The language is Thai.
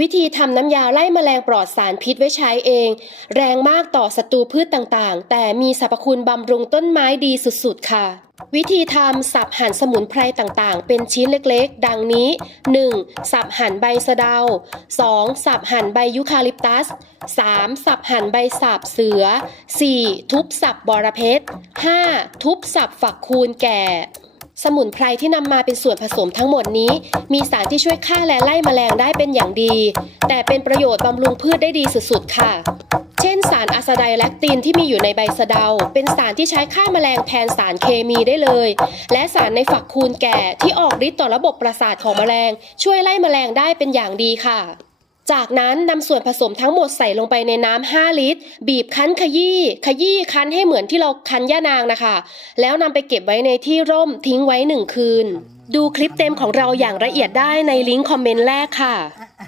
วิธีทำน้ำยาไล่แมลงปลอดสารพิษไว้ใช้เอง แรงมากต่อศัตรูพืชต่างๆ แต่มีสรรพคุณบำรุงต้นไม้ดีสุดๆ ค่ะ วิธีทำสับหั่นสมุนไพรต่างๆ เป็นชิ้นเล็กๆ ดังนี้ 1. สับหั่นใบสะเดา 2. สับหั่นใบยูคาลิปตัส 3. สับหั่นใบสาบเสือ 4. ทุบสับบอระเพ็ด 5. ทุบสับฝักคูณแก่ สมุนไพรที่นำมาเป็นส่วนผสมทั้งหมดนี้ มีสารที่ช่วยฆ่าและไล่แมลงได้เป็นอย่างดี แต่เป็นประโยชน์บำรุงพืชได้ดีสุดๆค่ะ เช่น สารอะซาไดแลคตินที่มีอยู่ในใบสะเดา เป็นสารที่ใช้ฆ่าแมลงแทนสารเคมีได้เลย และสารในฝักคูณแก่ที่ออกฤทธิ์ต่อระบบประสาทของแมลง ช่วยไล่แมลงได้เป็นอย่างดีค่ะ จากนั้นนำส่วนผสมทั้งหมดใส่ลงไปในน้ำ5ลิตร บีบคั้นขยี้ขยี้คั้นให้เหมือนที่เราคั้นย่านางนะคะ แล้วนำไปเก็บไว้ในที่ร่มทิ้งไว้หนึ่งคืน ดูคลิปเต็มของเราอย่างละเอียดได้ในลิงก์คอมเมนต์แรกค่ะ